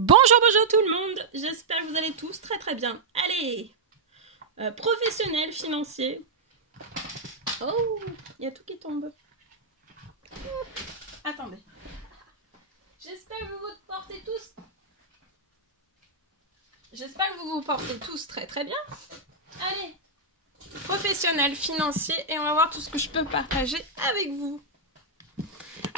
Bonjour tout le monde, j'espère que vous allez tous très bien. Allez, professionnel, financier. Oh, il y a tout qui tombe. Attendez. J'espère que vous vous portez tous. J'espère que vous vous portez tous très bien. Allez, professionnel, financier, et on va voir tout ce que je peux partager avec vous.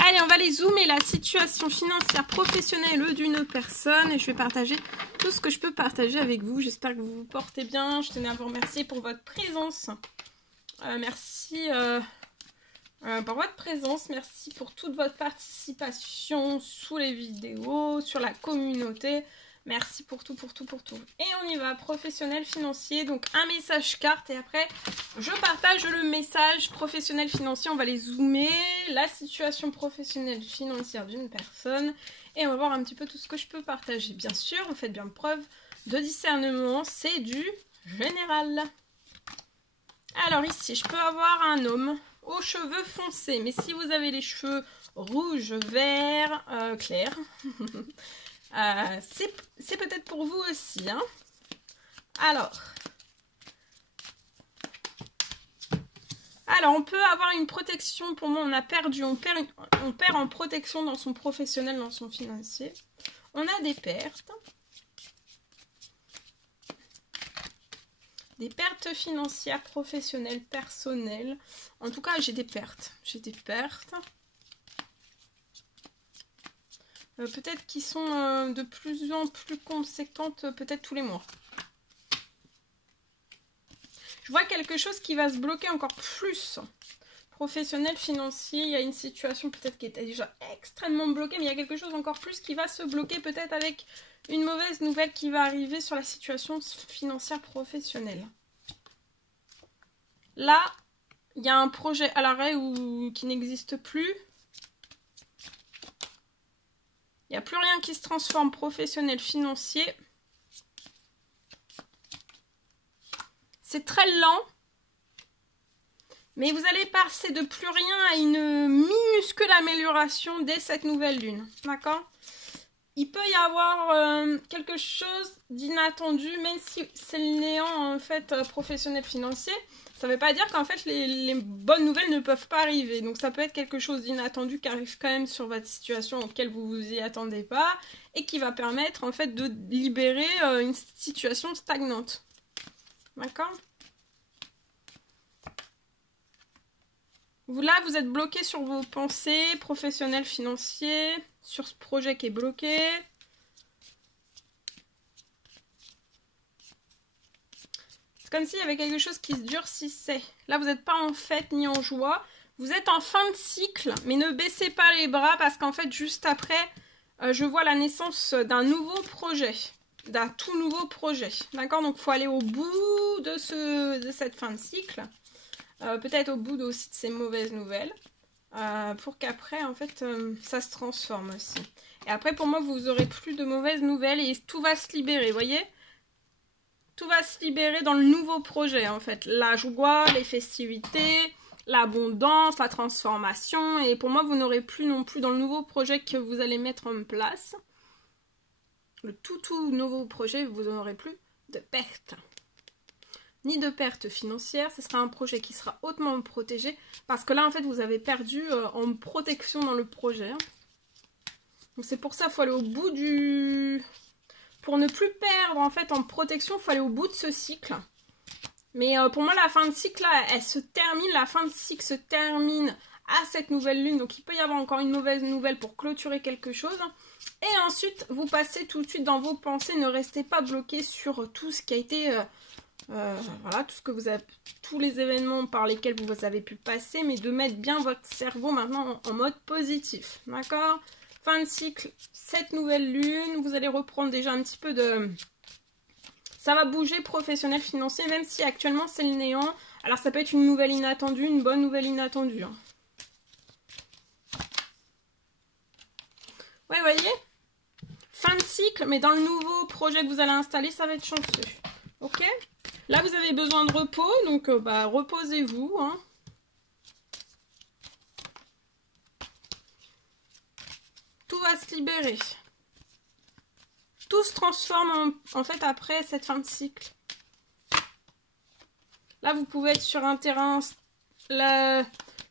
Allez, on va les zoomer la situation financière professionnelle d'une personne et je vais partager tout ce que je peux partager avec vous. J'espère que vous vous portez bien. Je tenais à vous remercier pour votre présence. Merci pour votre présence. Merci pour toute votre participation sous les vidéos, sur la communauté. Merci pour tout. Et on y va, professionnel financier. Donc un message carte et après je partage le message professionnel financier. On va les zoomer, la situation professionnelle financière d'une personne. Et on va voir un petit peu tout ce que je peux partager. Bien sûr, vous faites bien preuve de discernement. C'est du général. Alors ici, je peux avoir un homme aux cheveux foncés. Mais si vous avez les cheveux rouges, verts, clairs... c'est peut-être pour vous aussi, hein. Alors, on peut avoir une protection. Pour moi, on a perdu, on perd en protection dans son professionnel, dans son financier. On a des pertes. Des pertes financières, professionnelles, personnelles. En tout cas, j'ai des pertes. Peut-être qu'ils sont de plus en plus conséquentes, peut-être tous les mois. Je vois quelque chose qui va se bloquer encore plus. Professionnel, financier, il y a une situation peut-être qui était déjà extrêmement bloquée, mais il y a quelque chose encore plus qui va se bloquer, peut-être avec une mauvaise nouvelle qui va arriver sur la situation financière professionnelle. Là, il y a un projet à l'arrêt ou qui n'existe plus. Il n'y a plus rien qui se transforme professionnel, financier. C'est très lent. Mais vous allez passer de plus rien à une minuscule amélioration dès cette nouvelle lune. D'accord? Il peut y avoir quelque chose d'inattendu, même si c'est le néant en fait professionnel, financier. Ça ne veut pas dire qu'en fait les bonnes nouvelles ne peuvent pas arriver. Donc ça peut être quelque chose d'inattendu qui arrive quand même sur votre situation auquel vous ne vous y attendez pas et qui va permettre en fait de libérer une situation stagnante. D'accord? Vous là, vous êtes bloqué sur vos pensées professionnelles, financiers, sur ce projet qui est bloqué. Comme s'il y avait quelque chose qui se durcissait. Là, vous n'êtes pas en fête ni en joie. Vous êtes en fin de cycle, mais ne baissez pas les bras parce qu'en fait, juste après, je vois la naissance d'un nouveau projet. D'un tout nouveau projet. D'accord? Donc, il faut aller au bout de cette fin de cycle. Peut-être au bout aussi de ces mauvaises nouvelles. Pour qu'après, en fait, ça se transforme aussi. Et après, pour moi, vous aurez plus de mauvaises nouvelles et tout va se libérer, vous voyez? Tout va se libérer dans le nouveau projet, en fait. La joie, les festivités, l'abondance, la transformation. Et pour moi, vous n'aurez plus non plus dans le nouveau projet que vous allez mettre en place. Le tout nouveau projet, vous n'aurez plus de pertes. Ni de pertes financières. Ce sera un projet qui sera hautement protégé. Parce que là, en fait, vous avez perdu en protection dans le projet. Donc c'est pour ça qu'il faut aller au bout du... Pour ne plus perdre en fait en protection, il faut aller au bout de ce cycle. Mais pour moi, la fin de cycle, là, elle se termine. La fin de cycle se termine à cette nouvelle lune. Donc il peut y avoir encore une mauvaise nouvelle pour clôturer quelque chose. Et ensuite, vous passez tout de suite dans vos pensées. Ne restez pas bloqué sur tout ce qui a été... voilà, tout ce que vous avez, tous les événements par lesquels vous avez pu passer. Mais de mettre bien votre cerveau maintenant en mode positif. D'accord ? Fin de cycle, cette nouvelle lune, vous allez reprendre déjà un petit peu de... Ça va bouger professionnel, financier, même si actuellement c'est le néant. Alors ça peut être une nouvelle inattendue, une bonne nouvelle inattendue. Hein. Ouais, vous voyez? Fin de cycle, mais dans le nouveau projet que vous allez installer, ça va être chanceux. Ok? Là, vous avez besoin de repos, donc reposez-vous. Hein. Tout va se libérer. tout se transforme en fait après cette fin de cycle. Là, vous pouvez être sur un terrain... Le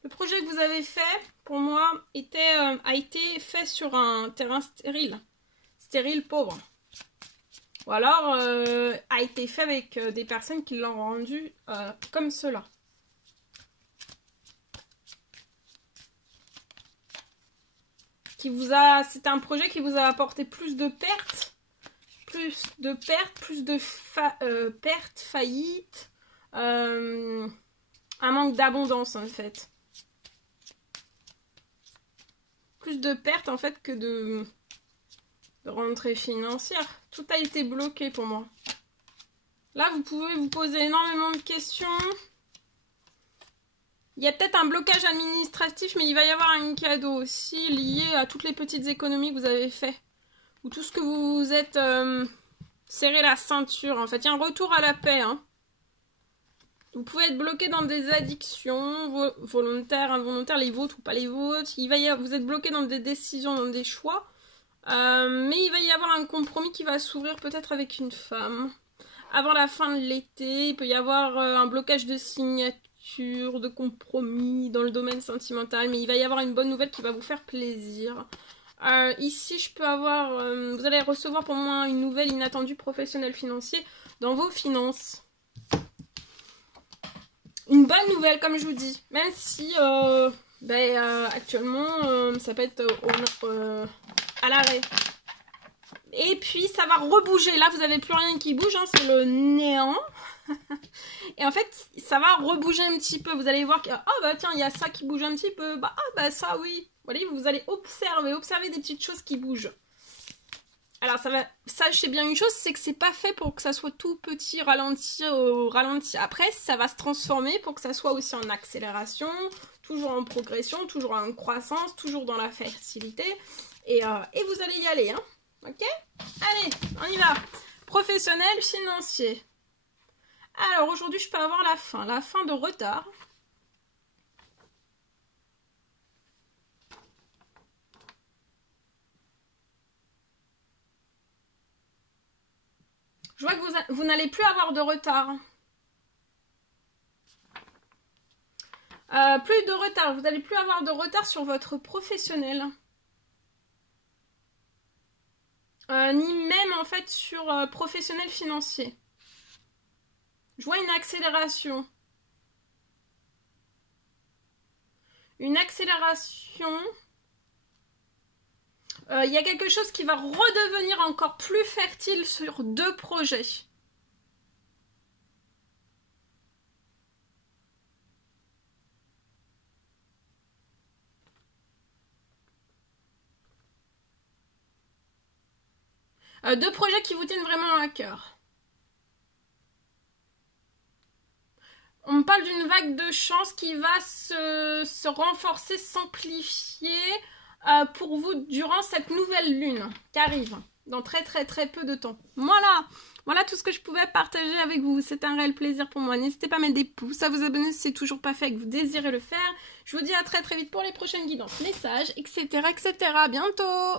projet que vous avez fait, pour moi, a été fait sur un terrain stérile. Stérile pauvre. Ou alors, a été fait avec des personnes qui l'ont rendu comme cela. C'est un projet qui vous a apporté plus de pertes, plus de pertes, faillites, un manque d'abondance en fait. Plus de pertes en fait que de rentrée financière. Tout a été bloqué pour moi. Là, vous pouvez vous poser énormément de questions. Il y a peut-être un blocage administratif, mais il va y avoir un cadeau aussi lié à toutes les petites économies que vous avez fait. Ou tout ce que vous vous êtes serré la ceinture. En fait, il y a un retour à la paix. Hein. Vous pouvez être bloqué dans des addictions, volontaires, involontaires, les vôtres ou pas les vôtres. Vous êtes bloqué dans des décisions, dans des choix. Mais il va y avoir un compromis qui va s'ouvrir peut-être avec une femme. Avant la fin de l'été, il peut y avoir un blocage de signature, de compromis dans le domaine sentimental. Mais il va y avoir une bonne nouvelle qui va vous faire plaisir. Ici, je peux avoir... vous allez recevoir pour moi une nouvelle inattendue professionnelle financière dans vos finances. Une bonne nouvelle, comme je vous dis. Même si, actuellement, ça peut être à l'arrêt. Et puis, ça va rebouger. Là, vous n'avez plus rien qui bouge. Hein, c'est le néant. Et en fait, ça va rebouger un petit peu. Vous allez voir que, oh, bah tiens, il y a ça qui bouge un petit peu. Ça, oui. Vous allez observer des petites choses qui bougent. Alors, sachez bien une chose, c'est que c'est pas fait pour que ça soit tout petit, ralenti. Après, ça va se transformer pour que ça soit aussi en accélération, toujours en progression, toujours en croissance, toujours dans la fertilité. Et vous allez y aller, hein. Ok? Allez, on y va. Professionnel, financier. Alors, aujourd'hui, je peux avoir la fin de retard. Je vois que vous n'allez plus avoir de retard. Plus de retard. Vous n'allez plus avoir de retard sur votre professionnel. Ni même en fait sur professionnel financier. Je vois une accélération. Une accélération. Il y a quelque chose qui va redevenir encore plus fertile sur 2 projets. Deux projets qui vous tiennent vraiment à cœur. On me parle d'une vague de chance qui va se renforcer, s'amplifier pour vous durant cette nouvelle lune qui arrive dans très peu de temps. Voilà tout ce que je pouvais partager avec vous. C'est un réel plaisir pour moi. N'hésitez pas à mettre des pouces, à vous abonner si c'est toujours pas fait et que vous désirez le faire. Je vous dis à très vite pour les prochaines guidances, messages, etc. À bientôt!